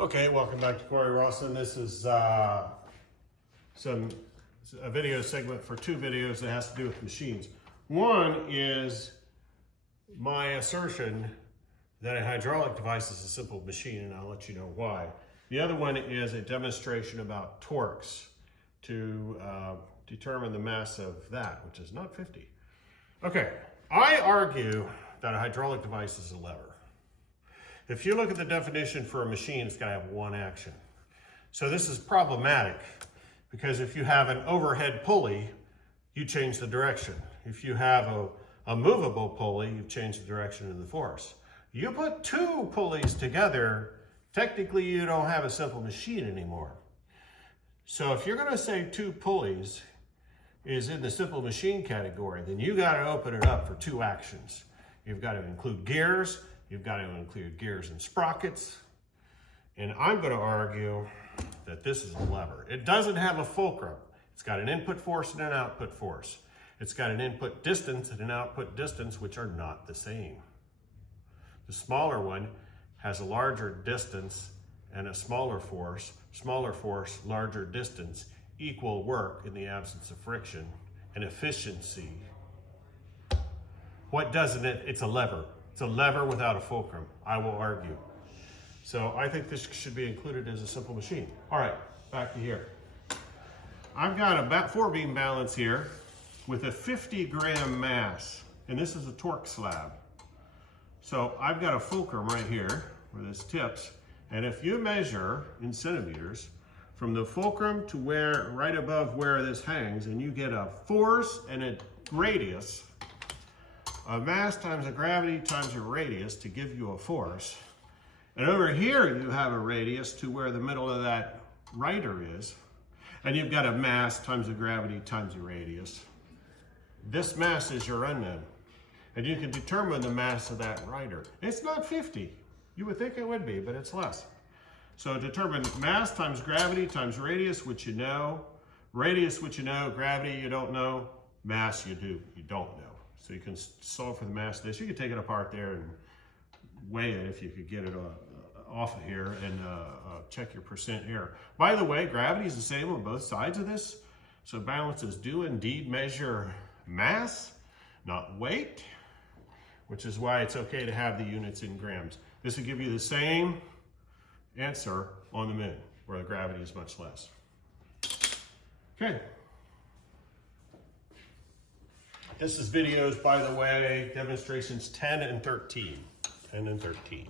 Okay, welcome back to Corey Rawson. This is a video segment for two videos that has to do with machines. One is my assertion that a hydraulic device is a simple machine, and I'll let you know why. The other one is a demonstration about torques to determine the mass of that, which is not 50. Okay, I argue that a hydraulic device is a lever. If you look at the definition for a machine, it's got to have one action. So this is problematic because if you have an overhead pulley, you change the direction. If you have a movable pulley, you've changed the direction of the force. You put two pulleys together, technically you don't have a simple machine anymore. So if you're going to say two pulleys is in the simple machine category, then you got to open it up for two actions. You've got to include gears. You've got to include gears and sprockets. And I'm going to argue that this is a lever. It doesn't have a fulcrum. It's got an input force and an output force. It's got an input distance and an output distance, which are not the same. The smaller one has a larger distance and a smaller force, larger distance, equal work in the absence of friction and efficiency. What doesn't it? It's a lever. It's a lever without a fulcrum, I will argue. So I think this should be included as a simple machine. All right, back to here. I've got a 4-beam balance here with a 50-gram mass, and this is a torque slab. So I've got a fulcrum right here where this tips, and if you measure in centimeters from the fulcrum to where, right above where this hangs, and you get a force and a radius, a mass times a gravity times a radius to give you a force. And over here you have a radius to where the middle of that rider is. And you've got a mass times a gravity times a radius. This mass is your unknown. And you can determine the mass of that rider. It's not 50. You would think it would be, but it's less. So determine mass times gravity times radius, which you know. Radius, which you know. Gravity, you don't know. Mass, you do. You don't know. So you can solve for the mass of this. You can take it apart there and weigh it if you could get it off of here and check your percent error. By the way, gravity is the same on both sides of this. So balances do indeed measure mass, not weight, which is why it's okay to have the units in grams. This will give you the same answer on the moon, where the gravity is much less. Okay. This is videos, by the way, demonstrations 10 and 13. 10 and 13.